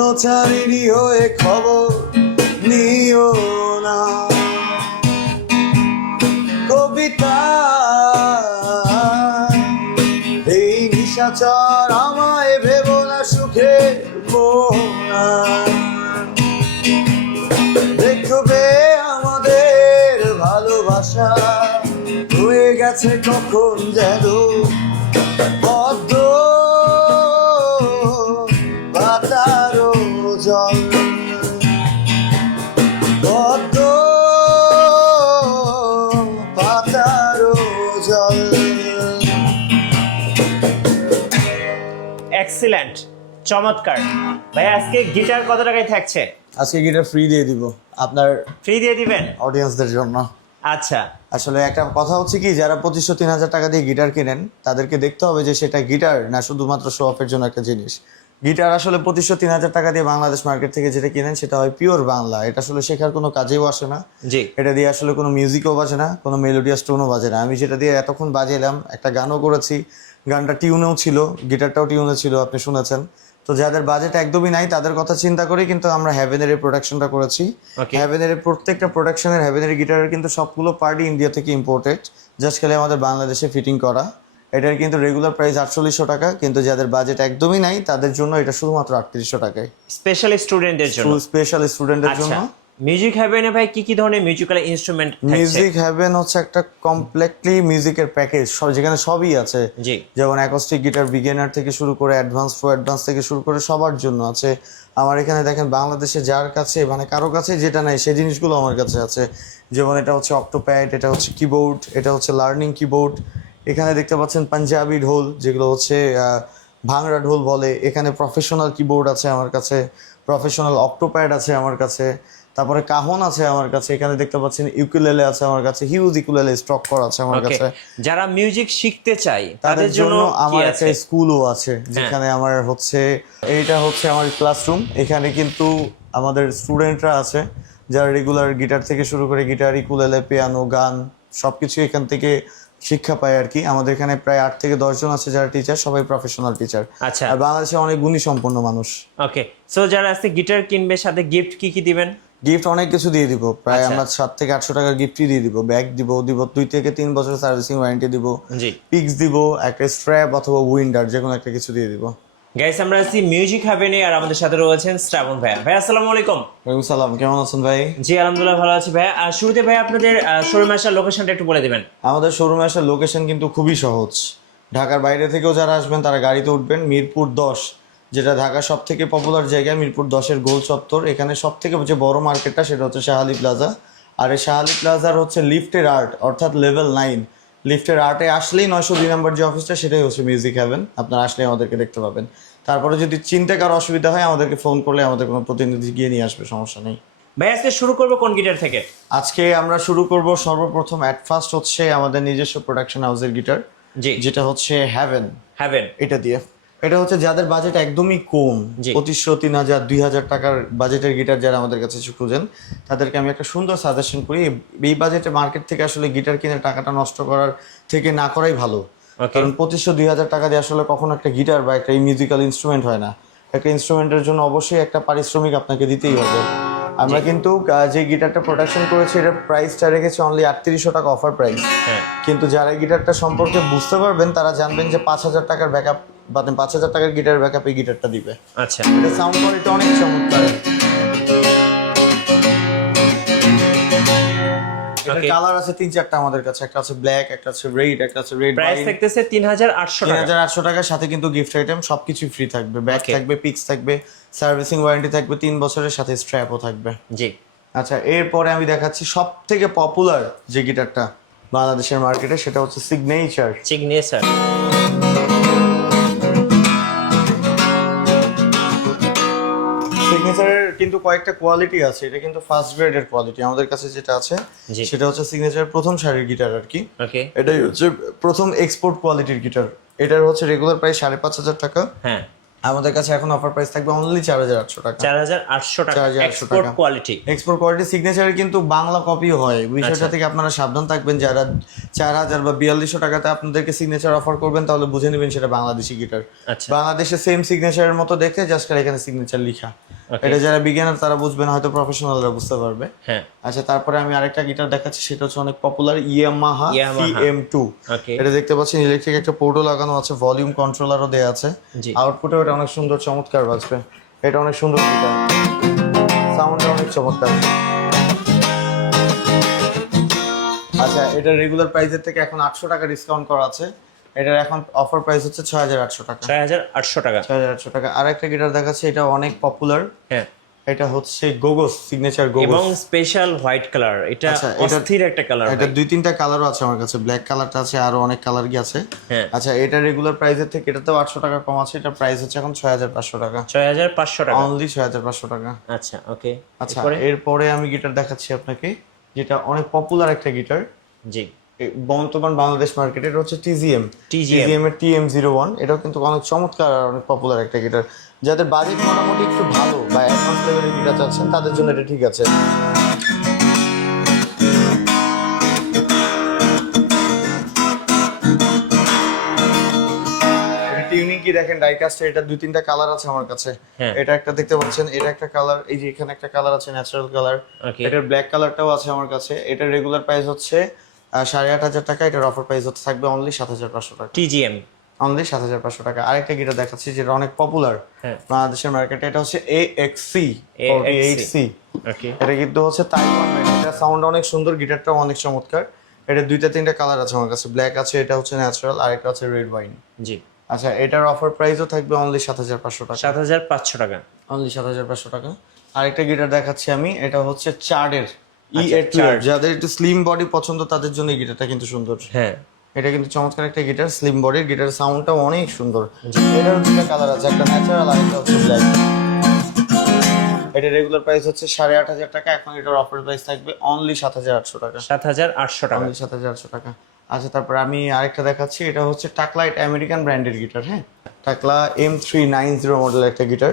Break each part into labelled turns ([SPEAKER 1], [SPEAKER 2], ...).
[SPEAKER 1] স্বপ্নচারিণী হয়ে খবর নিও না। কবিতা, এই নিশাচর আমায় ভেবো না সুখে মোহনা দেখবে আমাদের ভালোবাসা হয়ে গেছে কখন যেন।
[SPEAKER 2] চমৎকার। ভাই আজকে গিটার কত টাকায় থাকছে?
[SPEAKER 1] আজকে গিটার ফ্রি দিয়ে দিব। আপনার
[SPEAKER 2] ফ্রি দিয়ে দিবেন?
[SPEAKER 1] অডিয়েন্সদের জন্য।
[SPEAKER 2] আচ্ছা।
[SPEAKER 1] আসলে একটা কথা হচ্ছে কি যারা পঁচিশশো তিন হাজার টাকা দিয়ে গিটার কিনেন তাদেরকে দেখতে হবে যে সেটা গিটার না শুধুমাত্র শো অফের জন্য একটা জিনিস। গিটার আসলে পঁচিশশো তিন হাজার টাকা দিয়ে বাংলাদেশ মার্কেট থেকে যেটা কিনেন সেটা হয় পিওর বাংলা। এটা আসলে শেখার কোনো কাজেও আসে না।
[SPEAKER 2] জি।
[SPEAKER 1] এটা দিয়ে আসলে কোনো মিউজিকও বাজে না কোনো মেলোডিয়াস টোনও বাজে না। আমি যেটা দিয়ে এতক্ষণ বাজাইলাম একটা গানও করেছি। গানটা টিউনেও ছিল গিটারটাও টিউনে ছিল আপনি শুনেছেন। তো যাদের বাজেট একদমই নাই তাদের কথা চিন্তা করেই কিন্তু আমরা হ্যাভেনের প্রোডাকশনটা করেছি। হ্যাভেনের প্রত্যেকটা প্রোডাকশনের হ্যাভেনের গিটারের কিন্তু সবগুলো পার্টি ইন্ডিয়া থেকে ইম্পোর্টেড জাস্ট খেলে আমাদের বাংলাদেশে ফিটিং করা। এটার কিন্তু রেগুলার প্রাইস আটচল্লিশশো টাকা কিন্তু যাদের বাজেট একদমই নাই তাদের জন্য এটা শুধুমাত্র আটত্রিশশো টাকায়।
[SPEAKER 2] স্পেশাল স্টুডেন্টদের জন্য?
[SPEAKER 1] স্পেশাল স্টুডেন্টের জন্য
[SPEAKER 2] আচ্ছা। মিউজিক হ্যাভেনে ভাই কি কি ধরনের মিউজিক্যাল ইনস্ট্রুমেন্ট
[SPEAKER 1] মিউজিক হ্যাভেন হচ্ছে একটা কমপ্লিটলি মিউজিকের প্যাকেজ সব যেখানে সবই আছে।
[SPEAKER 2] জি।
[SPEAKER 1] যেমন অ্যাকোস্টিক গিটার বিগিনার থেকে শুরু করে অ্যাডভান্স প্রো অ্যাডভান্স থেকে শুরু করে সবার জন্য আছে। আমার এখানে দেখেন বাংলাদেশে যার কাছে মানে কারও কাছে যেটা নাই সেই জিনিসগুলো আমার কাছে আছে। যেমন এটা হচ্ছে অক্টোপ্যাড এটা হচ্ছে কিবোর্ড এটা হচ্ছে লার্নিং কিবোর্ড এখানে দেখতে পাচ্ছেন পাঞ্জাবি ঢোল যেগুলো হচ্ছে ভাংড়া ঢোল বলে। এখানে প্রফেশনাল কিবোর্ড আছে আমার কাছে প্রফেশনাল অক্টোপ্যাড আছে আমার কাছে। তারপরে কাহন আছে আমার কাছে এখানে দেখতে পাচ্ছেন ইউকুলেলে আছে আমার কাছে হিউজ ইউকুলেলে স্টক করা আছে আমার কাছে।
[SPEAKER 2] যারা মিউজিক শিখতে চায়
[SPEAKER 1] তাদের জন্য আমার একটা
[SPEAKER 2] আছে? হ্যাঁ।
[SPEAKER 1] স্কুলও আছে যেখানে আমার হচ্ছে এইটা হচ্ছে আমার ক্লাসরুম। এখানে কিন্তু আমাদের স্টুডেন্টরা আছে যারা রেগুলার গিটার থেকে শুরু করে গিটার ইকুলেলে পিয়ানো গান সবকিছু এখান থেকে শিক্ষা পায় আর কি। আমাদের এখানে প্রায় আট থেকে দশজন আছে যারা টিচার সবাই প্রফেশনাল টিচার
[SPEAKER 2] আচ্ছা।
[SPEAKER 1] আর বাংলাদেশে অনেক গুণী সম্পন্ন মানুষ।
[SPEAKER 2] ওকে। সো যারা আজকে গিটার কিনবে সাথে গিফট কি কি দিবেন?
[SPEAKER 1] গিফট অনেক কিছু দিয়ে দিব। প্রায়
[SPEAKER 2] আচ্ছা।
[SPEAKER 1] আমরা সাত থেকে আটশো টাকার গিফটই দিয়ে দিব। ব্যাগ দিব দিব দুই থেকে তিন বছর সার্ভিসিং ওয়ারেন্টি দিব। পিক্স দিব একটা স্ট্র্যাপ অথবা উইন্ডার যে কোনো একটা কিছু দিয়ে দিব।
[SPEAKER 2] গাইস আমরা আছি মিউজিক হ্যাভেনে আর আমাদের সাথে রয়েছেন শ্রাবণ ভাইয়া। ভাই আসসালামু আলাইকুম।
[SPEAKER 1] ওয়ালাইকুম সালাম কেমন আছেন ভাই?
[SPEAKER 2] জি আলহামদুলিল্লাহ ভালো আছি ভাইয়া। আর শুরুতে ভাই আপনাদের শোরুম আসার লোকেশনটা একটু বলে দিবেন।
[SPEAKER 1] আমাদের শোরুমে আসার লোকেশন কিন্তু খুবই সহজ। ঢাকার বাইরে থেকেও যারা আসবেন তারা গাড়িতে উঠবেন। মিরপুর দশ। যেটা ঢাকার সব থেকে পপুলার জায়গা মিরপুর দশের গোল চত্বর। এখানে সব থেকে যে বড় মার্কেটটা সেটা হচ্ছে শাহালি প্লাজা। আর এই শাহালি প্লাজার হচ্ছে লিফটের আর্ট অর্থাৎ লেভেল নাইন লিফটের আর্টে আসলেই নয়শো দুই নম্বর যে অফিসটা সেটাই হচ্ছে মিউজিক হ্যাভেন আপনারা আসলেই আমাদেরকে দেখতে পাবেন। তারপরে যদি চিনতে কারও অসুবিধা হয় আমাদেরকে ফোন করলে আমাদের কোনো প্রতিনিধি গিয়ে নিয়ে আসবে সমস্যা নেই।
[SPEAKER 2] ভাই আজকে শুরু করব কোন গিটার থেকে?
[SPEAKER 1] আজকে আমরা শুরু করব সর্বপ্রথম অ্যাট ফার্স্ট হচ্ছে আমাদের নিজস্ব প্রোডাকশন হাউসের গিটার
[SPEAKER 2] জি।
[SPEAKER 1] যেটা হচ্ছে হ্যাভেন
[SPEAKER 2] হ্যাভেন
[SPEAKER 1] এটা দিয়ে। এটা হচ্ছে যাদের বাজেট একদমই কম। পঁচিশশো তিন হাজার দুই হাজার টাকার বাজেটের গিটার যারা আমাদের কাছে এসে খুঁজেন তাদেরকে আমি একটা সুন্দর সাজেশন করি। এই বাজেটে মার্কেট থেকে আসলে গিটার কিনে টাকাটা নষ্ট করার থেকে না করাই ভালো। কারণ পঁচিশশো দুই হাজার টাকা দিয়ে আসলে কখনো একটা গিটার বা একটা মিউজিক্যাল ইনস্ট্রুমেন্ট হয় না। একটা ইনস্ট্রুমেন্টের জন্য অবশ্যই একটা পারিশ্রমিক আপনাকে দিতেই হবে। আমরা কিন্তু যে গিটারটা প্রোডাকশন করেছি এটার প্রাইসটা রেখেছি অনলি আটত্রিশশো টাকা অফার প্রাইস
[SPEAKER 2] হ্যাঁ।
[SPEAKER 1] কিন্তু যারা গিটারটা সম্পর্কে বুঝতে পারবেন তারা জানবেন যে পাঁচ হাজার টাকার ব্যাকআপ মানে পাঁচ হাজার টাকার গিটার ব্যাকআপ গিটারটা দিবে।
[SPEAKER 2] আচ্ছা।
[SPEAKER 1] এটা সাউন্ড কোয়ালিটি অনেক চমৎকার. কালার আছে তিন চারটা আমাদের কাছে একটা আছে ব্ল্যাক একটা আছে রেড একটা আছে রেড
[SPEAKER 2] প্রাইস থাকতেছে তিন হাজার আটশো
[SPEAKER 1] তিন
[SPEAKER 2] টাকা
[SPEAKER 1] হাজার আটশো টাকার সাথে কিন্তু গিফট আইটেম সবকিছু ফ্রি থাকবে। ব্যাগ থাকবে পিক্স থাকবে সার্ভিসিং ওয়ারেন্টি থাকবে তিন বছরের সাথে স্ট্র্যাপও থাকবে।
[SPEAKER 2] জি।
[SPEAKER 1] আচ্ছা এরপরে আমি দেখাচ্ছি সব থেকে পপুলার যে গিটারটা বাংলাদেশের মার্কেটে সেটা হচ্ছে সিগনেচার
[SPEAKER 2] সিগনেচার
[SPEAKER 1] কিন্তু কয়েকটা কোয়ালিটি আছে এটা কিন্তু ফার্স্ট গ্রেডের কোয়ালিটি আমাদের কাছে যেটা আছে সেটা হচ্ছে সিগনেচারের প্রথম সারির গিটার আর কি।
[SPEAKER 2] ওকে
[SPEAKER 1] এটাই হচ্ছে প্রথম এক্সপোর্ট কোয়ালিটির গিটার এটার হচ্ছে রেগুলার প্রাইস সাড়ে পাঁচ হাজার টাকা।
[SPEAKER 2] হ্যাঁ।
[SPEAKER 1] আমাদের কাছে এখন অফার প্রাইস থাকবে অনলি চার হাজার আটশো টাকা।
[SPEAKER 2] চার হাজার আটশো টাকা
[SPEAKER 1] 4,800
[SPEAKER 2] এক্সপোর্ট। কোয়ালিটি
[SPEAKER 1] এক্সপোর্ট কোয়ালিটি সিগনেচারের কিন্তু বাংলা কপিও হয়। বিষয়টা
[SPEAKER 2] আচ্ছা।
[SPEAKER 1] থেকে আপনারা সাবধান থাকবেন। যারা চার হাজার বা বিয়াল্লিশশো টাকাতে আপনাদেরকে সিগনেচার অফার করবেন তাহলে বুঝে নেবেন সেটা বাংলাদেশি গিটার
[SPEAKER 2] আচ্ছা।
[SPEAKER 1] বাংলাদেশে সেম সিগনেচারের মতো দেখতে জাস্ট এখানে সিগনেচার লিখা. এটা যারা বিজ্ঞানের তারা বুঝবে না হয়তো প্রফেশনালরা বুঝতে পারবে।
[SPEAKER 2] হ্যাঁ।
[SPEAKER 1] আচ্ছা তারপরে আমি আরেকটা গিটার দেখাচ্ছি সেটা হচ্ছে অনেক পপুলার ইয়ামাহা। সিএম টু এটা দেখতে পাচ্ছেন ইলেকট্রিক একটা পোর্টও লাগানো আছে ভলিউম কন্ট্রোলারও দেওয়া আছে।
[SPEAKER 2] জি।
[SPEAKER 1] আউটপুটে এটা অনেক সুন্দর চমৎকার বাজবে। এটা অনেক সুন্দর গিটার সাউন্ডটা অনেক চমৎকার। আচ্ছা এটা রেগুলার প্রাইসের থেকে এখন আটশো টাকা ডিসকাউন্ট করা আছে। এটার এখন অফার প্রাইস হচ্ছে ছয় হাজার আটশো টাকা।
[SPEAKER 2] ছয় হাজার আটশো টাকা।
[SPEAKER 1] ছয় হাজার আটশো টাকা। আর একটা গিটার দেখাচ্ছে এটা অনেক পপুলার
[SPEAKER 2] হ্যাঁ।
[SPEAKER 1] এটা হচ্ছে গোগোস সিগনেচার
[SPEAKER 2] এবং স্পেশাল হোয়াইট কালার এটা অস্থির একটা কালার
[SPEAKER 1] এটা দুই তিনটা কালারও আছে আমার কাছে। ব্ল্যাক কালারটা আছে আরও অনেক কালার কি আছে।
[SPEAKER 2] হ্যাঁ।
[SPEAKER 1] আচ্ছা এটা রেগুলার প্রাইসের থেকে এটাতেও আটশো টাকা কম আছে এটা প্রাইস হচ্ছে এখন ছয় হাজার পাঁচশো টাকা।
[SPEAKER 2] ছয় হাজার পাঁচশো টাকা।
[SPEAKER 1] অনলি ছয় হাজার পাঁচশো টাকা।
[SPEAKER 2] আচ্ছা ওকে
[SPEAKER 1] আচ্ছা এরপরে? আমি গিটার দেখাচ্ছি আপনাকে যেটা অনেক পপুলার একটা গিটার
[SPEAKER 2] জি।
[SPEAKER 1] বর্তমান বাংলাদেশ মার্কেটে এটা হচ্ছে টিজিএম টিজিএম এর টিএম জিরো ওয়ান এটাও কিন্তু অনেক চমৎকার আর অনেক পপুলার একটা গিটার যাদের বাজেট মোটামুটি একটু ভালো বা অ্যাডভান্স লেভেলের গিটার চাচ্ছেন তাদের জন্য এটা ঠিক আছে। টিউনিং কি দেখেন ডাইকাস্টে এটা দুই তিনটা কালার আছে আমার কাছে।
[SPEAKER 2] হ্যাঁ।
[SPEAKER 1] এটা একটা দেখতে পাচ্ছেন এটা একটা কালার এই যে এখানে একটা কালার আছে ন্যাচারাল কালার এটার ব্ল্যাক কালারটাও আছে আমার কাছে। এটার রেগুলার প্রাইস হচ্ছে সাড়ে আট হাজার টাকা এটার অফার প্রাইস হচ্ছে থাকবে অনলি সাত হাজার পাঁচশো টাকা।
[SPEAKER 2] টিজিএম
[SPEAKER 1] অনলি সাত হাজার পাঁচশো টাকা। আরেকটা গিটার দেখাচ্ছি যেটা অনেক পপুলার
[SPEAKER 2] হ্যাঁ।
[SPEAKER 1] বাংলাদেশের মার্কেটে এটা হচ্ছে A X C
[SPEAKER 2] AXC
[SPEAKER 1] C এটা কিন্তু হচ্ছে তাইওয়ান এটা সাউন্ড অনেক সুন্দর গিটারটাও অনেক চমৎকার। এটা দুইটা তিনটা কালার আছে আমার কাছে। ব্ল্যাক আছে এটা হচ্ছে ন্যাচারাল আর একটা হচ্ছে রেড ওয়াইন
[SPEAKER 2] জি।
[SPEAKER 1] আচ্ছা এটার অফার প্রাইসও থাকবে অনলি সাত হাজার পাঁচশো টাকা।
[SPEAKER 2] সাত হাজার পাঁচশো টাকা।
[SPEAKER 1] অনলি সাত হাজার পাঁচশো টাকা। আরেকটা গিটার দেখাচ্ছি আমি এটা হচ্ছে চার্ডের। ই
[SPEAKER 2] আচ্ছা, Chard।
[SPEAKER 1] যাদের একটু স্লিম বডি পছন্দ তাদের জন্য গিটারটা কিন্তু সুন্দর।
[SPEAKER 2] হ্যাঁ।
[SPEAKER 1] এটা কিন্তু চমৎকার একটা গিটার স্লিম বডির গিটার সাউন্ডটা অনেক সুন্দর। এটার দুটো কালার আছে একটা ন্যাচারাল আর একটা হচ্ছে ব্ল্যাক এটা রেগুলার প্রাইস হচ্ছে সাড়ে আট হাজার টাকা এখন এটার অফার প্রাইস থাকবে অনলি সাত হাজার আটশো টাকা।
[SPEAKER 2] সাত হাজার আটশো টাকা।
[SPEAKER 1] অনলি সাত হাজার আটশো টাকা। আচ্ছা তারপর আমি আরেকটা দেখাচ্ছি এটা হচ্ছে টাকলা এটা আমেরিকান ব্র্যান্ডের গিটার হ্যাঁ? টাকলা এম থ্রি নাইন জিরো মডেলের একটা গিটার।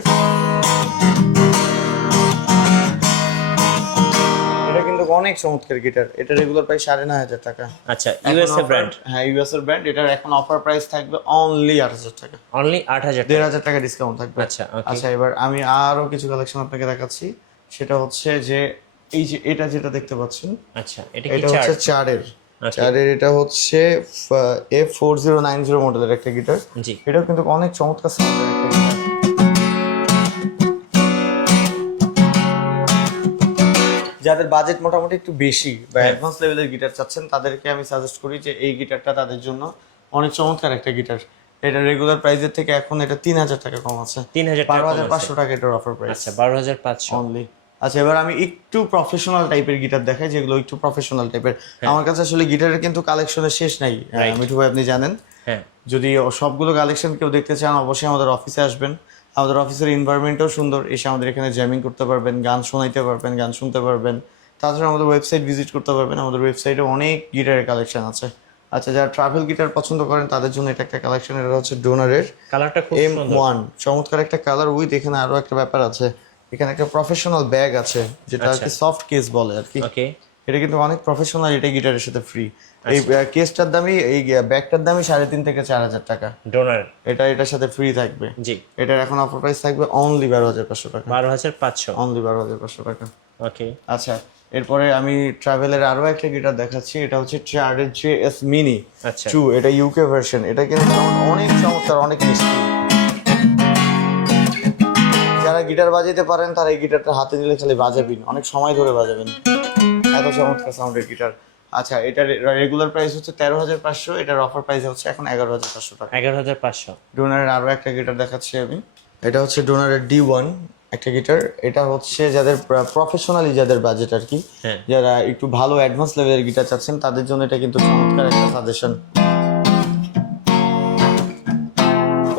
[SPEAKER 1] অনেক চমৎকার গিটার। এটা রেগুলার প্রাইস সাড়ে নয় হাজার টাকা।
[SPEAKER 2] আচ্ছা ইউএসএ ব্র্যান্ড
[SPEAKER 1] হ্যাঁ ইউএস এর ব্র্যান্ড এটার এখন অফার প্রাইস থাকবে অনলি আট হাজার টাকা।
[SPEAKER 2] অনলি আট হাজার
[SPEAKER 1] দেড় হাজার টাকা ডিসকাউন্ট থাকবে।
[SPEAKER 2] আচ্ছা
[SPEAKER 1] আচ্ছা এবার আমি আরও কিছু কালেকশন আপনাকে দেখাচ্ছি। সেটা হচ্ছে যে এই যে এটা যেটা দেখতে পাচ্ছেন
[SPEAKER 2] আচ্ছা এটা কি
[SPEAKER 1] এটা হচ্ছে চারের। চারের এটা হচ্ছে F four zero nine zero মডেলের একটা গিটার।
[SPEAKER 2] জি।
[SPEAKER 1] এটাও কিন্তু অনেক চমৎকার সাউন্ডের একটা গিটার। যাদের বাজেট মোটামুটি একটু বেশি বা
[SPEAKER 2] হ্যাঁ।
[SPEAKER 1] অ্যাডভান্স লেভেলের গিটার চাচ্ছেন তাদেরকে আমি সাজেস্ট করি যে এই গিটারটা তাদের জন্য অনেক চমৎকার একটা গিটার এটা রেগুলার প্রাইসের থেকে এখন এটা তিন হাজার টাকা কম আছে।
[SPEAKER 2] তিন হাজার
[SPEAKER 1] বারো হাজার পাঁচশো টাকা এটার অফার প্রাইস
[SPEAKER 2] আচ্ছা বারো হাজার পাঁচশো।
[SPEAKER 1] অনলি আচ্ছা এবার আমি একটু প্রফেশনাল টাইপের গিটার দেখাই যেগুলো একটু প্রফেশনাল টাইপের আমার কাছে আসলে গিটারের কিন্তু কালেকশনের শেষ নাই. মিঠু ভাই আপনি জানেন।
[SPEAKER 2] হ্যাঁ।
[SPEAKER 1] যদি সবগুলো কালেকশন কেউ দেখতে চান অবশ্যই আমাদের অফিসে আসবেন। আমাদের অফিসের এনভায়রনমেন্টও সুন্দর। এসে আমাদের এখানে জ্যামিং করতে পারবেন গান শোনাইতে পারবেন গান শুনতে পারবেন। তাছাড়া আমাদের ওয়েবসাইট ভিজিট করতে পারবেন। আমাদের ওয়েবসাইটে অনেক গিটারের কালেকশন আছে। আচ্ছা যারা ট্রাভেল গিটার পছন্দ করেন তাদের জন্য এটা একটা কালেকশন এটা হচ্ছে ডোনারের
[SPEAKER 2] কালারটা খুব
[SPEAKER 1] এম ওয়ান চমৎকার একটা কালার উইথ এখানে আরও একটা ব্যাপার আছে। এখানে একটা প্রফেশনাল ব্যাগ আছে যেটা আর কি সফট কেস বলে আর কি। এটা কিন্তু অনেক প্রফেশনাল এটা গিটারের সাথে ফ্রি এই কেসটার দামই এই ব্যাগটার দামই সাড়ে তিন থেকে চার হাজার টাকা।
[SPEAKER 2] ডোনার।
[SPEAKER 1] এটা এটার সাথে ফ্রি থাকবে।
[SPEAKER 2] জি।
[SPEAKER 1] এটার এখন অফার প্রাইস থাকবে অনলি বারো হাজার পাঁচশো টাকা।
[SPEAKER 2] বারো হাজার পাঁচশো।
[SPEAKER 1] অনলি বারো হাজার পাঁচশো টাকা।
[SPEAKER 2] ওকে।
[SPEAKER 1] আচ্ছা এরপরে আমি ট্রাভেলের আরও একটা গিটার দেখাচ্ছি। এটা হচ্ছে চার্ডের জে এস মিনি
[SPEAKER 2] আচ্ছা।
[SPEAKER 1] টু এটা ইউকে ভার্সন এটা কিন্তু অনেক চমৎকার অনেক মিষ্টি। যারা গিটার বাজাইতে পারেন তারা এই গিটারটা হাতে নিলে খালি বাজাবেন। অনেক সময় ধরে বাজাবেন। এত চমৎকার সাউন্ডের গিটার আচ্ছা এটার রেগুলার প্রাইস হচ্ছে তেরো হাজার পাঁচশো এটার অফার প্রাইস হচ্ছে এখন এগারো হাজার পাঁচশো টাকা।
[SPEAKER 2] এগারো হাজার পাঁচশো।
[SPEAKER 1] ডোনারের আরও একটা গিটার দেখাচ্ছি আমি। এটা হচ্ছে ডোনারের ডি ওয়ান একটা গিটার এটা হচ্ছে যাদের প্রফেশনালি যাদের বাজেট আর কি
[SPEAKER 2] হ্যাঁ।
[SPEAKER 1] যারা একটু ভালো অ্যাডভান্স লেভেলের গিটার চাচ্ছেন তাদের জন্য এটা কিন্তু চমৎকার একটা সাজেশন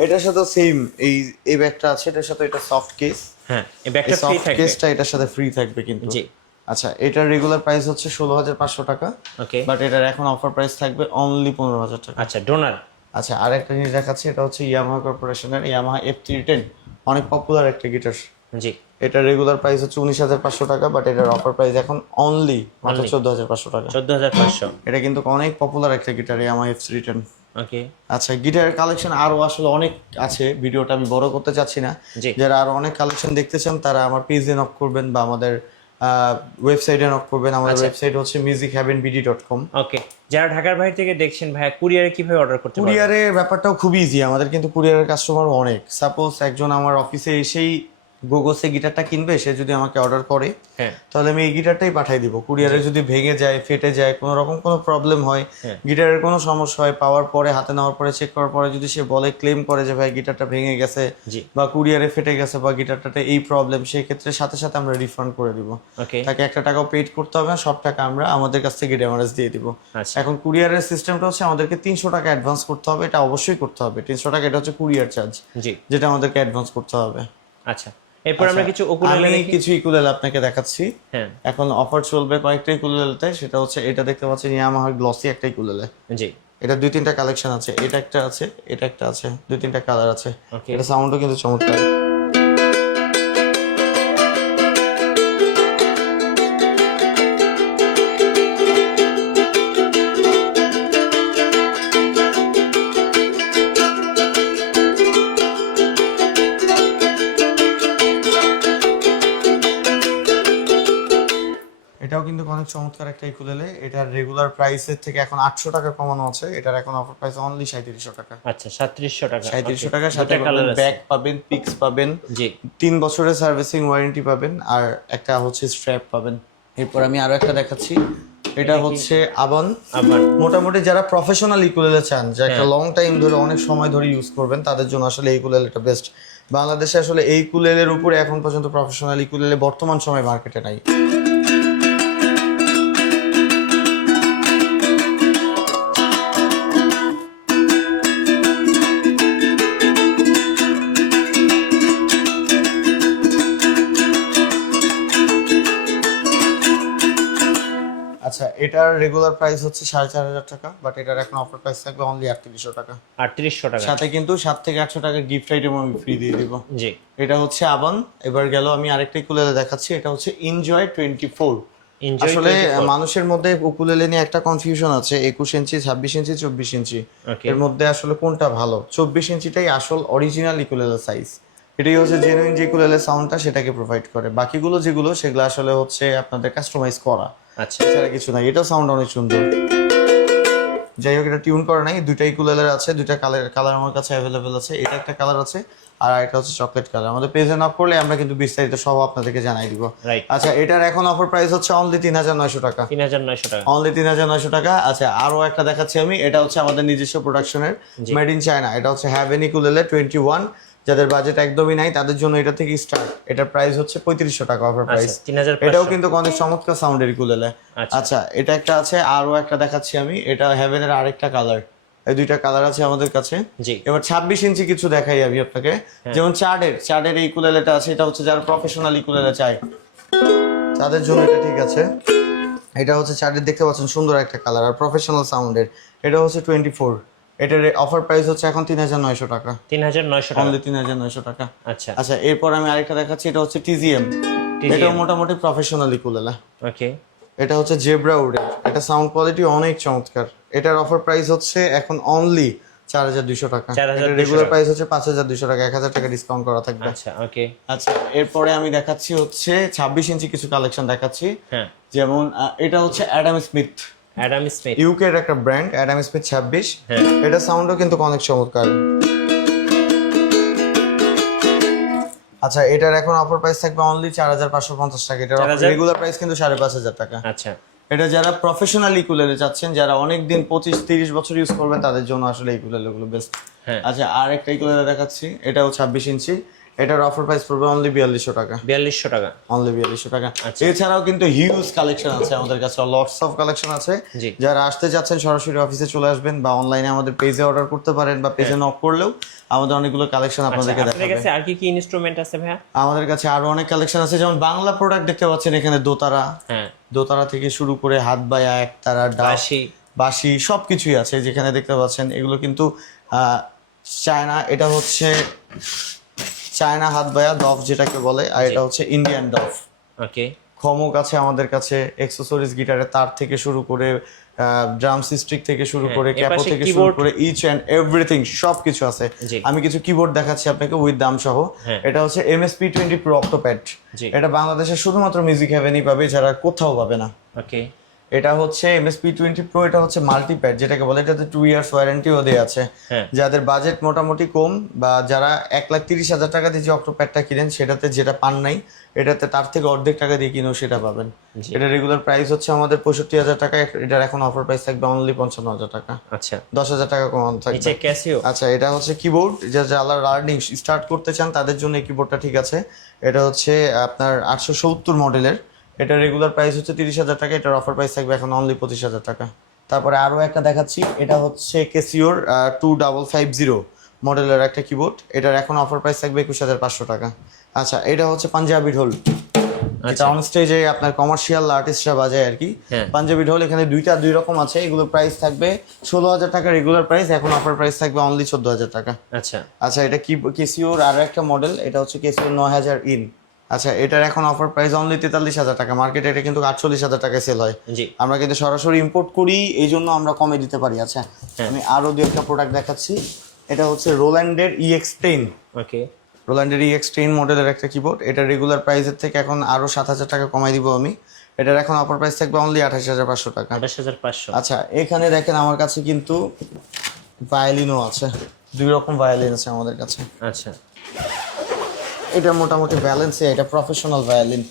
[SPEAKER 1] এটার সাথে সেম এই এই ব্যাগটা আছে এটার সাথে এটা সফট কেস
[SPEAKER 2] হ্যাঁ
[SPEAKER 1] এই
[SPEAKER 2] ব্যাগটা ফ্রি
[SPEAKER 1] সফট
[SPEAKER 2] থাকবে।
[SPEAKER 1] কেসটা এটার সাথে ফ্রি থাকবে কিন্তু।
[SPEAKER 2] জি।
[SPEAKER 1] আচ্ছা এটার রেগুলার প্রাইস হচ্ছে ষোলো হাজার পাঁচশো টাকা
[SPEAKER 2] ওকে
[SPEAKER 1] বাট এটার এখন অফার প্রাইস থাকবে অনলি পনেরো হাজার টাকা।
[SPEAKER 2] আচ্ছা ডোনার
[SPEAKER 1] আচ্ছা আর একটা জিনিস দেখাচ্ছি এটা হচ্ছে ইয়ামাহা কর্পোরেশনের ইয়ামাহা এফ থ্রি টেন অনেক পপুলার একটা গিটার
[SPEAKER 2] জি।
[SPEAKER 1] এটা রেগুলার প্রাইস হচ্ছে উনিশ হাজার পাঁচশো টাকা বাট এটার অফার প্রাইস এখন অনলি মাত্র। চোদ্দ হাজার পাঁচশো টাকা।
[SPEAKER 2] চোদ্দ হাজার পাঁচশো।
[SPEAKER 1] এটা কিন্তু অনেক পপুলার একটা guitar Yamaha F three ten
[SPEAKER 2] okay
[SPEAKER 1] আচ্ছা গিটারের কালেকশন আরও আসলে অনেক আছে ভিডিওটা আমি বড় করতে চাচ্ছি না। যারা আরও অনেক কালেকশন দেখতে চান তারা আমার পেজে নক করবেন বা আমাদের ওয়েবসাইটে নক করবেন। আমাদের
[SPEAKER 2] আচ্ছা।
[SPEAKER 1] ওয়েবসাইট হচ্ছে music haven BD dot com
[SPEAKER 2] okay যারা ঢাকার বাইরে থেকে দেখছেন ভাইয়া কুরিয়ারে কীভাবে অর্ডার করতে
[SPEAKER 1] কুরিয়ারের ব্যাপারটাও খুব ইজি আমাদের কিন্তু কুরিয়ারের কাস্টমার অনেক। সাপোজ একজন আমার অফিসে এসেই গোগোসে গিটারটা কিনবে সে যদি আমাকে অর্ডার করে
[SPEAKER 2] হ্যাঁ।
[SPEAKER 1] তাহলে আমি এই গিটারটাই পাঠাই দিব। কুরিয়ারে যদি ভেঙে যায় ফেটে যায় কোনো রকম কোনো প্রবলেম হয়
[SPEAKER 2] হ্যাঁ।
[SPEAKER 1] গিটারের কোনো সমস্যা হয় পাওয়ার পরে হাতে নেওয়ার পরে চেক করার পরে যদি সে বলে ক্লেম করে যে ভাই গিটারটা ভেঙে গেছে বা কুরিয়ারে ফেটে গেছে বা গিটারটাতে এই প্রবলেম সেই ক্ষেত্রে সাথে সাথে আমরা রিফান্ড করে দিব। তাকে একটা টাকাও পেড করতে হবে না সব টাকা আমরা আমাদের কাছ থেকে ড্যামারেজ দিয়ে দিব।
[SPEAKER 2] আচ্ছা।
[SPEAKER 1] এখন কুরিয়ারের সিস্টেমটা হচ্ছে আমাদেরকে তিনশো টাকা অ্যাডভান্স করতে হবে এটা অবশ্যই করতে হবে। তিনশো টাকা এটা হচ্ছে কুরিয়ার চার্জ যেটা আমাদেরকে অ্যাডভান্স করতে হবে।
[SPEAKER 2] আচ্ছা। এরপর আমরা কিছু উকুলেলে
[SPEAKER 1] আমি কিছু ইকুলেল আপনাকে দেখাচ্ছি।
[SPEAKER 2] হ্যাঁ।
[SPEAKER 1] এখন অফার চলবে কয়েকটা ইকুলেলতে সেটা হচ্ছে এটা দেখতে পাচ্ছেন ইয়ামাহার গ্লসি একটা ইকুলেলে
[SPEAKER 2] জি।
[SPEAKER 1] এটা দুই তিনটা কালেকশন আছে এটা একটা আছে এটা একটা আছে দুই তিনটা কালার আছে। এটা সাউন্ডও কিন্তু চমৎকার। এটাও কিন্তু অনেক চমৎকার একটা ইকুলেলে। এটার রেগুলার প্রাইসের থেকে এখন আটশো টাকা কমানো আছে। এটার এখন অফার প্রাইস অনলি সাঁত্রিশশো টাকা।
[SPEAKER 2] আচ্ছা সাতত্রিশশো টাকা।
[SPEAKER 1] সাঁত্রিশশো. টাকা সাথে ব্যাগ পাবেন পিক্স পাবেন।
[SPEAKER 2] জি।
[SPEAKER 1] তিন বছরের সার্ভিসিং ওয়ারেন্টি পাবেন আর একটা হচ্ছে স্ট্র্যাপ পাবেন। এরপর আমি আরও একটা দেখাচ্ছি। এটা হচ্ছে আবান
[SPEAKER 2] আবার
[SPEAKER 1] মোটামুটি যারা প্রফেশনাল ইকুলেলে চান যে একটা
[SPEAKER 2] হ্যাঁ।
[SPEAKER 1] লং টাইম ধরে অনেক সময় ধরে ইউজ করবেন তাদের জন্য আসলে এই কুলেলেটা বেস্ট বাংলাদেশে আসলে এই কুলেলের উপরে এখন পর্যন্ত প্রফেশনাল ইকুলেলে বর্তমান সময় মার্কেটে নাই। এটার রেগুলার প্রাইস হচ্ছে সাড়ে চার হাজার টাকা বাট এটার এখন অফার প্রাইস থাকবে অনলি আটত্রিশশো টাকা।
[SPEAKER 2] আটত্রিশশো টাকা।
[SPEAKER 1] সাথে কিন্তু সাত থেকে আটশো টাকার গিফট আইটেম আমি ফ্রি দিয়ে দিব।
[SPEAKER 2] জি।
[SPEAKER 1] এটা হচ্ছে আবান এবার গেল আমি আরেকটা কুলেলে দেখাচ্ছি এটা হচ্ছে এনজয় টোয়েন্টি ফোর আসলে মানুষের মধ্যে উকুলেলে নিয়ে একটা কনফিউশন আছে একুশ ইঞ্চি ছাব্বিশ ইঞ্চি চব্বিশ ইঞ্চি। এর মধ্যে আসলে কোনটা ভালো? চব্বিশ ইঞ্চিটাই আসল অরিজিনাল ইকুলেলে সাইজ এটাই হচ্ছে জেনুইন যে ইকুলেলে সাউন্ডটা সেটাকে প্রোভাইড করে। বাকিগুলো যেগুলো সেগুলো আসলে হচ্ছে আপনাদের কাস্টমাইজ করা।
[SPEAKER 2] আচ্ছা।
[SPEAKER 1] এছাড়া কিছু নাই এটাও সাউন্ড অনেক সুন্দর। যাই হোক এটা টিউন করা নাই দুইটা ইকুলেলের আছে দুইটা কালার কালার আমার কাছে অ্যাভেলেবেল আছে এটা একটা কালার আছে আর একটা হচ্ছে চকলেট কালার আমাদের পেজে নক করলে আমরা কিন্তু বিস্তারিত সব আপনাদেরকে জানাই দিব। আচ্ছা এটার এখন অফার প্রাইস হচ্ছে অনলি তিন হাজার নয়শো টাকা।
[SPEAKER 2] তিন হাজার নয়শো টাকা।
[SPEAKER 1] অনলি তিন হাজার নয়শো টাকা। আচ্ছা আরও একটা দেখাচ্ছি আমি এটা হচ্ছে আমাদের নিজস্ব প্রোডাকশনের। মেড ইন চায়না এটা হচ্ছে হ্যাভেন ইকুলেলে টোয়েন্টি ওয়ান যাদের বাজেট একদমই নাই তাদের জন্য এটা থেকে স্টার্ট এটার প্রাইস হচ্ছে পঁয়ত্রিশশো টাকা অফার প্রাইস
[SPEAKER 2] আচ্ছা হাজার
[SPEAKER 1] এটাও কিন্তু অনেক চমৎকার সাউন্ডের ইকুলেলে
[SPEAKER 2] আচ্ছা।
[SPEAKER 1] আচ্ছা এটা একটা আছে আরও একটা দেখাচ্ছি আমি। এটা হ্যাভেনের আরেকটা কালার এই দুইটা কালার আছে আমাদের কাছে।
[SPEAKER 2] জি।
[SPEAKER 1] এবার ছাব্বিশ ইঞ্চি কিছু দেখাই আমি আপনাকে।
[SPEAKER 2] হ্যাঁ।
[SPEAKER 1] যেমন চার্ডের চার্ডের এই কুলেলেটা আছে এটা হচ্ছে যারা প্রফেশনাল ইকুলেলে চায়। তাদের জন্য এটা ঠিক আছে। এটা হচ্ছে চার্ডের দেখতে পাচ্ছেন সুন্দর একটা কালার আর প্রফেশনাল সাউন্ডের এটা হচ্ছে টোয়েন্টি ফোর এটার অফার প্রাইস হচ্ছে এখন তিন হাজার নয়শো টাকা।
[SPEAKER 2] তিন হাজার নয়শো টাকা।
[SPEAKER 1] অনলি তিন হাজার নয়শো টাকা।
[SPEAKER 2] আচ্ছা।
[SPEAKER 1] আচ্ছা এরপর আমি আরেকটা দেখাচ্ছি এটা হচ্ছে টিজিএম এটা মোটামুটি প্রফেশনাল ইকুলেলা
[SPEAKER 2] ওকে
[SPEAKER 1] এটা হচ্ছে জেব্রা উডের এটা সাউন্ড কোয়ালিটি অনেক চমৎকার। এটার অফার প্রাইস হচ্ছে এখন অনলি চার হাজার দুশো টাকা। রেগুলার প্রাইস হচ্ছে পাঁচ হাজার দুশো টাকা এক হাজার টাকা ডিসকাউন্ট করা থাকবে।
[SPEAKER 2] আচ্ছা ওকে
[SPEAKER 1] আচ্ছা এরপরে আমি দেখাচ্ছি হচ্ছে ছাব্বিশ ইঞ্চি কিছু কালেকশন দেখাচ্ছি।
[SPEAKER 2] হ্যাঁ।
[SPEAKER 1] যেমন এটা হচ্ছে Adam Smith
[SPEAKER 2] Adam Smith
[SPEAKER 1] UK এর একটা ব্র্যান্ড অ্যাডাম স্মিথ ছাব্বিশ।
[SPEAKER 2] হ্যাঁ।
[SPEAKER 1] এটা সাউন্ডও কিন্তু অনেক চমৎকার। আচ্ছা এটার এখন অফার প্রাইস থাকবে অনলি চার হাজার পাঁচশো পঞ্চাশ টাকা। এটার
[SPEAKER 2] 4,000
[SPEAKER 1] রেগুলার প্রাইস কিন্তু সাড়ে পাঁচ হাজার টাকা।
[SPEAKER 2] আচ্ছা।
[SPEAKER 1] এটা যারা প্রফেশনাল কুলেলে চাচ্ছেন যারা অনেক দিন পঁচিশ তিরিশ বছর ইউজ করবেন তাদের জন্য আসলে এই কুলেলেগুলো বেস্ট
[SPEAKER 2] হ্যাঁ।
[SPEAKER 1] আচ্ছা আর একটা কুলেলে দেখাচ্ছি। এটাও ছাব্বিশ ইঞ্চি। এটার অফার প্রাইস পড়বে অনলি বিয়াল্লিশশো টাকা।
[SPEAKER 2] বিয়াল্লিশশো টাকা।
[SPEAKER 1] অনলি বিয়াল্লিশশো টাকা।
[SPEAKER 2] আচ্ছা।
[SPEAKER 1] এছাড়াও কিন্তু হিউজ কালেকশন আছে আমাদের কাছে লটস অফ কালেকশন আছে। যারা আসতে চাচ্ছেন সরাসরি অফিসে চলে আসবেন বা অনলাইনে আমাদের পেজে অর্ডার করতে পারেন বা পেজে নক করলেও আমাদের অনেকগুলো কালেকশন
[SPEAKER 2] আচ্ছা
[SPEAKER 1] আপনাদেরকে
[SPEAKER 2] আপনাদের
[SPEAKER 1] দেখাবে।
[SPEAKER 2] কাছে আর কি কি ইনস্ট্রুমেন্ট আছে ভাইয়া?
[SPEAKER 1] আমাদের কাছে আরও অনেক কালেকশন আছে যেমন বাংলা প্রোডাক্ট দেখতে পাচ্ছেন এখানে দোতারা।
[SPEAKER 2] হ্যাঁ।
[SPEAKER 1] দোতারা থেকে শুরু করে হাত বায়া একতারা ডাব
[SPEAKER 2] বাসি
[SPEAKER 1] বাঁশি সব কিছুই আছে যেখানে দেখতে পাচ্ছেন। এগুলো কিন্তু আহ, চায়না এটা হচ্ছে চায়না হাত বায়া ডফ যেটাকে বলে আর এটা হচ্ছে ইন্ডিয়ান ডফ
[SPEAKER 2] ওকে।
[SPEAKER 1] খমক আছে আমাদের কাছে এক্সেসরিজ গিটারের তার থেকে শুরু করে ড্রাম সিস্ট্রিক থেকে শুরু
[SPEAKER 2] হ্যাঁ,
[SPEAKER 1] করে ক্যাপো থেকে শুরু করে ইচ অ্যান্ড এভরিথিং সব কিছু আছে আমি কিছু কিবোর্ড দেখাচ্ছি আপনাকে উইথ দাম সহ।
[SPEAKER 2] হ্যাঁ।
[SPEAKER 1] এটা হচ্ছে এমএসপি টোয়েন্টি প্রো অক্টোপ্যাড। এটা বাংলাদেশে শুধুমাত্র মিউজিক হ্যাভেনই পাবে যারা কোথাও পাবে না।
[SPEAKER 2] ওকে।
[SPEAKER 1] এটা হচ্ছে এমএসপি টোয়েন্টি প্রো এটা হচ্ছে মাল্টিপ্যাড যেটাকে বলে এটাতে টু ইয়ার্স ওয়ারেন্টিও দেওয়া আছে।
[SPEAKER 2] হ্যাঁ।
[SPEAKER 1] যাদের বাজেট মোটামুটি কম বা যারা এক লাখ তিরিশ হাজার টাকা দিয়ে যে অক্টোপ্যাডটা কিনেন সেটাতে যেটা পান নাই এটাতে তার থেকে অর্ধেক টাকা দিয়ে কিনেও সেটা পাবেন। এটা রেগুলার প্রাইস হচ্ছে আমাদের পঁয়ষট্টি হাজার টাকা এটার এখন অফার প্রাইস থাকবে অনলি পঞ্চান্ন হাজার টাকা।
[SPEAKER 2] আচ্ছা।
[SPEAKER 1] দশ হাজার টাকা কমানো
[SPEAKER 2] নিচে
[SPEAKER 1] থাকবে
[SPEAKER 2] ক্যাসিও
[SPEAKER 1] আচ্ছা এটা হচ্ছে কিবোর্ড যা যারা লার্নিং স্টার্ট করতে চান তাদের জন্য এই কিবোর্ডটা ঠিক আছে। এটা হচ্ছে আপনার আটশো সত্তর মডেলের এটা রেগুলার প্রাইস হচ্ছে তিরিশ হাজার টাকা এটার অফার প্রাইস থাকবে এখন অনলি পঁচিশ হাজার টাকা। তারপরে আরও একটা দেখাচ্ছি এটা হচ্ছে কেসিওর টু ডাবল ফাইভ জিরো মডেলের একটা কিবোর্ড এটার এখন অফার প্রাইস থাকবে একুশ হাজার পাঁচশো টাকা। আচ্ছা এটা হচ্ছে পাঞ্জাবি ঢোল। এটা
[SPEAKER 2] আচ্ছা।
[SPEAKER 1] অন স্টেজে আপনার কমার্শিয়াল আর্টিস্টরা বাজায় আর কি।
[SPEAKER 2] হ্যাঁ।
[SPEAKER 1] পাঞ্জাবি ঢোল এখানে দুইটা দুই রকম আছে এগুলোর প্রাইস থাকবে ষোলো হাজার টাকা রেগুলার প্রাইস এখন অফার প্রাইস থাকবে অনলি চোদ্দ হাজার টাকা।
[SPEAKER 2] আচ্ছা।
[SPEAKER 1] আচ্ছা এটা কি কেসিওর আরও একটা মডেল এটা হচ্ছে কেসিওর নয় হাজার ইন আচ্ছা এটার এখন অফার প্রাইস অনলি তেতাল্লিশ হাজার টাকা মার্কেটে এটা কিন্তু আটচল্লিশ হাজার টাকায় সেল হয়।
[SPEAKER 2] জি।
[SPEAKER 1] আমরা কিন্তু সরাসরি ইম্পোর্ট করি এই জন্য আমরা কমে দিতে পারি আচ্ছা?
[SPEAKER 2] হ্যাঁ।
[SPEAKER 1] আমি আরও দু একটা প্রোডাক্ট দেখাচ্ছি। এটা হচ্ছে রোল্যান্ডের ইএক্স টেন
[SPEAKER 2] ওকে
[SPEAKER 1] রোল্যান্ডের ইএক্স টেন মডেলের একটা কিবোর্ড এটা রেগুলার প্রাইসের থেকে এখন আরও সাত হাজার টাকা কমাই দিব আমি। এটার এখন অফার প্রাইস থাকবে অনলি আঠাশ হাজার পাঁচশো টাকা।
[SPEAKER 2] আঠাশ হাজার পাঁচশো।
[SPEAKER 1] আচ্ছা এখানে দেখেন আমার কাছে কিন্তু ভায়োলিনও আছে। দুই রকম ভায়োলিন আছে আমাদের কাছে।
[SPEAKER 2] আচ্ছা।
[SPEAKER 1] এটা মোটামুটি ব্যালেন্সে এটা প্রফেশনাল ভায়োলিন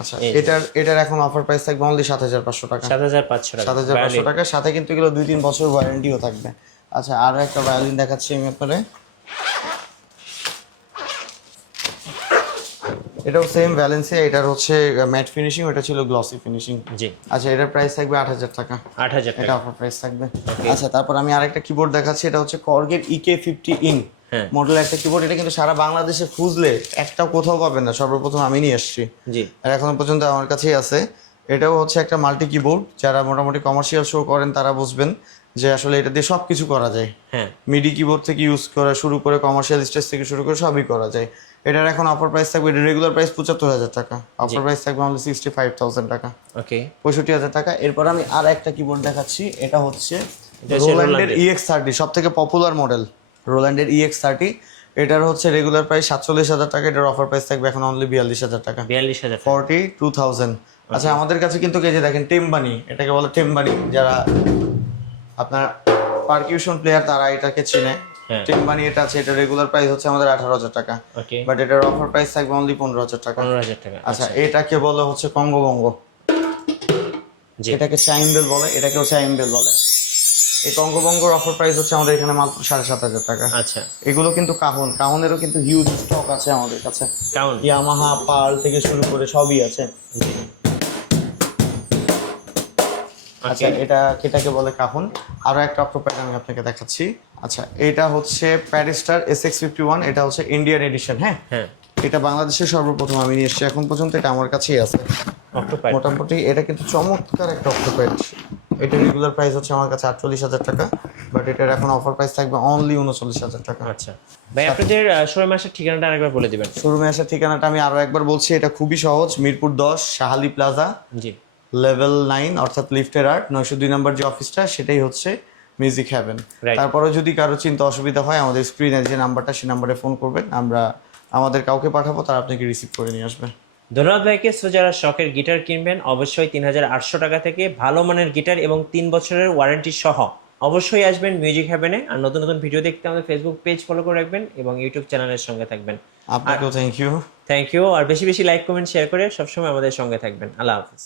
[SPEAKER 1] আচ্ছা। এটার এটার এখন অফার প্রাইস থাকবে অনলি সাত হাজার পাঁচশো টাকা।
[SPEAKER 2] সাত হাজার পাঁচশো টাকা।
[SPEAKER 1] সাত হাজার পাঁচশো। টাকা সাথে কিন্তু এগুলো দুই তিন বছর ওয়ারেন্টিও থাকবে। আচ্ছা আরও একটা ভায়োলিন দেখাচ্ছি আমি আপনারে। এটাও সেম ভ্যালেন্সিয়া এটার হচ্ছে ম্যাট ফিনিশিং ওটা ছিল গ্লসি ফিনিশিং
[SPEAKER 2] জি।
[SPEAKER 1] আচ্ছা এটার প্রাইস থাকবে আট হাজার টাকা।
[SPEAKER 2] আট হাজার
[SPEAKER 1] এটা
[SPEAKER 2] টাকা।
[SPEAKER 1] অফার প্রাইস থাকবে। আচ্ছা তারপর আমি আরেকটা কিবোর্ড দেখাচ্ছি এটা হচ্ছে কর্গের ইকে ফিফটি ইন। মডেল একটা কিবোর্ড এটা কিন্তু সারা বাংলাদেশে খুঁজলে একটাও কোথাও পাবেন না। সর্বপ্রথম আমি নিয়ে এসেছি
[SPEAKER 2] জি।
[SPEAKER 1] আর এখনও পর্যন্ত আমার কাছেই আছে। এটাও হচ্ছে একটা মাল্টি কিবোর্ড যারা মোটামুটি কমার্শিয়াল শো করেন তারা বুঝবেন যে আসলে এটা দিয়ে সব কিছু করা যায়।
[SPEAKER 2] হ্যাঁ।
[SPEAKER 1] মিডি কিবোর্ড থেকে ইউজ করা শুরু করে কমার্শিয়াল স্টেজ থেকে শুরু করে সবই করা যায়। এটার এখন অফার প্রাইস থাকবে এটা রেগুলার প্রাইস পঁচাত্তর হাজার টাকা। অফার প্রাইস থাকবে অনলি সিক্সটি ফাইভ থাউজেন্ড টাকা।
[SPEAKER 2] ওকে
[SPEAKER 1] পঁয়ষট্টি হাজার টাকা। এরপর আমি আর একটা কিবোর্ড দেখাচ্ছি। এটা হচ্ছে রোল্যান্ডের। ইএক্স থার্টি সব থেকে পপুলার মডেল রোল্যান্ডের ইএক্স থার্টি এটার হচ্ছে রেগুলার প্রাইস সাতচল্লিশ হাজার টাকা এটার অফার প্রাইস থাকবে এখন অনলি বিয়াল্লিশ হাজার টাকা।
[SPEAKER 2] বিয়াল্লিশ হাজার
[SPEAKER 1] ফর্টি টু থাউজেন্ড আচ্ছা আমাদের কাছে কিন্তু এই যে দেখেন টেম্বানি এটাকে বলে টেম্বানি যারা আপনার পারকিউশন প্লেয়ার তারা এটাকে চিনে।
[SPEAKER 2] হ্যাঁ।
[SPEAKER 1] টেম্বানি এটা আছে এটা রেগুলার প্রাইস হচ্ছে আমাদের আঠারো হাজার টাকা। বাট এটার অফার প্রাইস থাকবে অনলি পনেরো হাজার টাকা।
[SPEAKER 2] পনেরো হাজার টাকা
[SPEAKER 1] আচ্ছা এটাকে বলে হচ্ছে কঙ্গবঙ্গ এটাকে চাইম্বেল বলে এটাকেও চাইম বেল বলে। এই কঙ্গবঙ্গর অফার প্রাইস হচ্ছে আমাদের এখানে মাত্র সাড়ে সাত হাজার টাকা।
[SPEAKER 2] আচ্ছা।
[SPEAKER 1] এগুলো কিন্তু কাহন। কাহনেরও কিন্তু হিউজ স্টক আছে আমাদের কাছে।
[SPEAKER 2] কাউন্ট
[SPEAKER 1] ইয়ামাহা পার্ল থেকে শুরু করে সবই আছে। আচ্ছা। এটা কেটাকে বলে কাহন? আরও একটা অক্টোপ্যাড আমি আপনাকে দেখাচ্ছি। আচ্ছা এটা হচ্ছে প্যারিস্টার এস এক্স ফিফটি ওয়ান এটা হচ্ছে ইন্ডিয়ান এডিশন হ্যাঁ?
[SPEAKER 2] হ্যাঁ।
[SPEAKER 1] এটা বাংলাদেশের সর্বপ্রথম আমি নিয়ে এসেছি। এখন পর্যন্ত এটা আমার কাছেই আছে। মোটামুটি এটা কিন্তু চমৎকার একটা অক্টোপ্যাড এটা রেগুলার প্রাইস হচ্ছে আমার কাছে আটচল্লিশ হাজার টাকা বাট এটার এখন অফার প্রাইস থাকবে অনলি উনচল্লিশ হাজার টাকা।
[SPEAKER 2] আচ্ছা। ভাই আপনাদের শোরুম মাসের ঠিকানাটা আরেকবার বলে দিবেন।
[SPEAKER 1] শোরুমে আসার ঠিকানাটা আমি আরও একবার বলছি এটা খুবই সহজ মিরপুর দশ শাহালি প্লাজা
[SPEAKER 2] জি।
[SPEAKER 1] লেভেল নাইন অর্থাৎ লিফটের আর্ট নয়শো দুই নম্বর যে অফিসটা সেটাই হচ্ছে মিউজিক হ্যাভেন. তারপরে যদি কারও চিন্তা অসুবিধা হয় আমাদের স্ক্রিনে যে নাম্বারটা সেই নাম্বারে ফোন করবেন আমরা আমাদের কাউকে পাঠাবো তারা আপনাকে রিসিভ করে নিয়ে আসবে।
[SPEAKER 2] ধন্যবাদ ভাইকে সো যারা শখের গিটার কিনবেন অবশ্যই তিন হাজার আটশো টাকা থেকে ভালো মানের গিটার এবং তিন বছরের ওয়ারেন্টি সহ। অবশ্যই আসবেন মিউজিক হ্যাভেনে আর নতুন নতুন ভিডিও দেখতে আমাদের ফেসবুক পেজ ফলো করে রাখবেন এবং ইউটিউব চ্যানেলের সঙ্গে থাকবেন।
[SPEAKER 1] আপনাকেও থ্যাংক ইউ
[SPEAKER 2] থ্যাংক ইউ আর বেশি বেশি লাইক কমেন্ট শেয়ার করে সবসময় আমাদের সঙ্গে থাকবেন। আল্লাহ হাফিজ।